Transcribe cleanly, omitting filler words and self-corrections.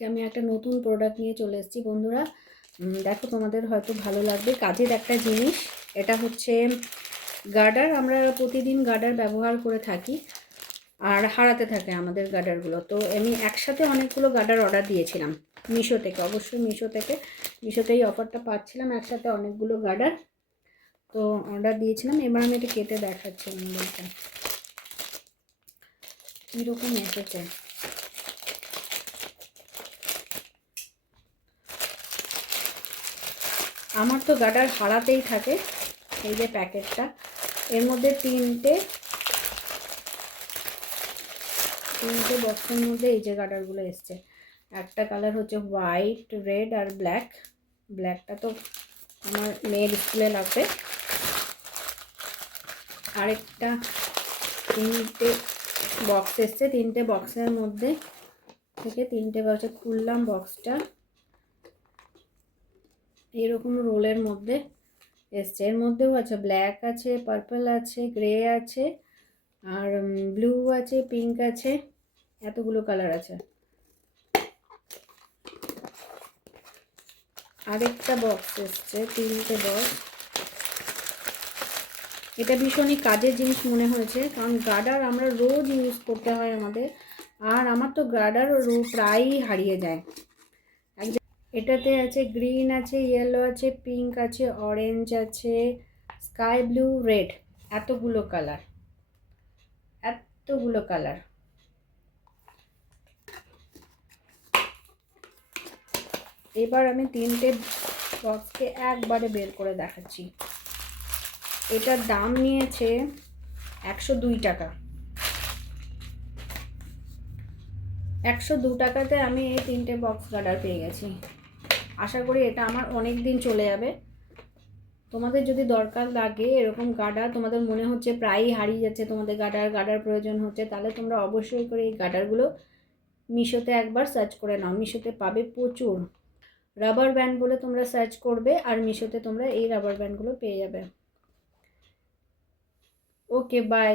আজকে আমি একটা নতুন প্রোডাক্ট নিয়ে চলে এসেছি বন্ধুরা। দেখো তোমাদের হয়তো ভালো লাগবে, কাজের একটা জিনিস। এটা হচ্ছে গার্ডার। আমরা প্রতিদিন গার্ডার ব্যবহার করে থাকি আর হারাতে থাকে আমাদের গার্ডারগুলো। তো আমি একসাথে অনেকগুলো গার্ডার অর্ডার দিয়েছিলাম মিশো থেকে, অবশ্যই মিশোতেই অফারটা পাচ্ছিলাম, একসাথে অনেকগুলো গার্ডার তো অর্ডার দিয়েছিলাম। এবার আমি এটা কেটে দেখাচ্ছি আমাদেরকে কীরকম এসেছে। আমার তো গার্ডার হারাতেই থাকে। এই যে প্যাকেটটা, এর মধ্যে তিনটে বক্সের মধ্যে এই যে গার্ডারগুলো এসছে। একটা কালার হচ্ছে হোয়াইট, রেড আর ব্ল্যাক। ব্ল্যাকটা তো আমার মেয়ের স্কুলে লাগবে। আরেকটা তিনটে বক্স এসছে, তিনটে বক্সের মধ্যে থেকে তিনটে বক্সে খুললাম বক্সটা, এরকম রোলের মধ্যে এসছে। এর মধ্যেও আছে ব্ল্যাক আছে, পার্পল আছে, গ্রে আছে, আর ব্লু আছে, পিঙ্ক আছে, এতগুলো কালার আছে। আরেকটা বক্স এসছে, তিনটে বক্স। এটা ভীষণই কাজের জিনিস মনে হয়েছে, কারণ গার্ডার আমরা রোজ ইউজ করতে হয় আমাদের, আর আমার তো গার্ডার প্রায়ই হারিয়ে যায়। এটাতে আছে গ্রিন আছে, ইয়েলো আছে, পিঙ্ক আছে, অরেঞ্জ আছে, স্কাই ব্লু, রেড, এতগুলো কালার। এবার আমি তিনটে বক্সকে একবারে বের করে দেখাচ্ছি। এটার দাম নিয়েছে 102 টাকা। 102 টাকাতে আমি এই তিনটে বক্স গার্ডার পেয়ে গেছি। আশা করি এটা আমার অনেক দিন চলে যাবে। তোমাদের যদি দরকার লাগে এরকম গার্ডার, তোমাদের মনে হচ্ছে প্রায়ই হারিয়ে যাচ্ছে, তোমাদের গার্ডার প্রয়োজন হচ্ছে, তাহলে তোমরা অবশ্যই করে এই গার্ডারগুলো মিশোতে একবার সার্চ করে নাও। মিশোতে পাবে প্রচুর। রাবার ব্যান্ড বলে তোমরা সার্চ করবে আর মিশোতে তোমরা এই রাবার ব্যান্ডগুলো পেয়ে যাবে। ওকে, বাই।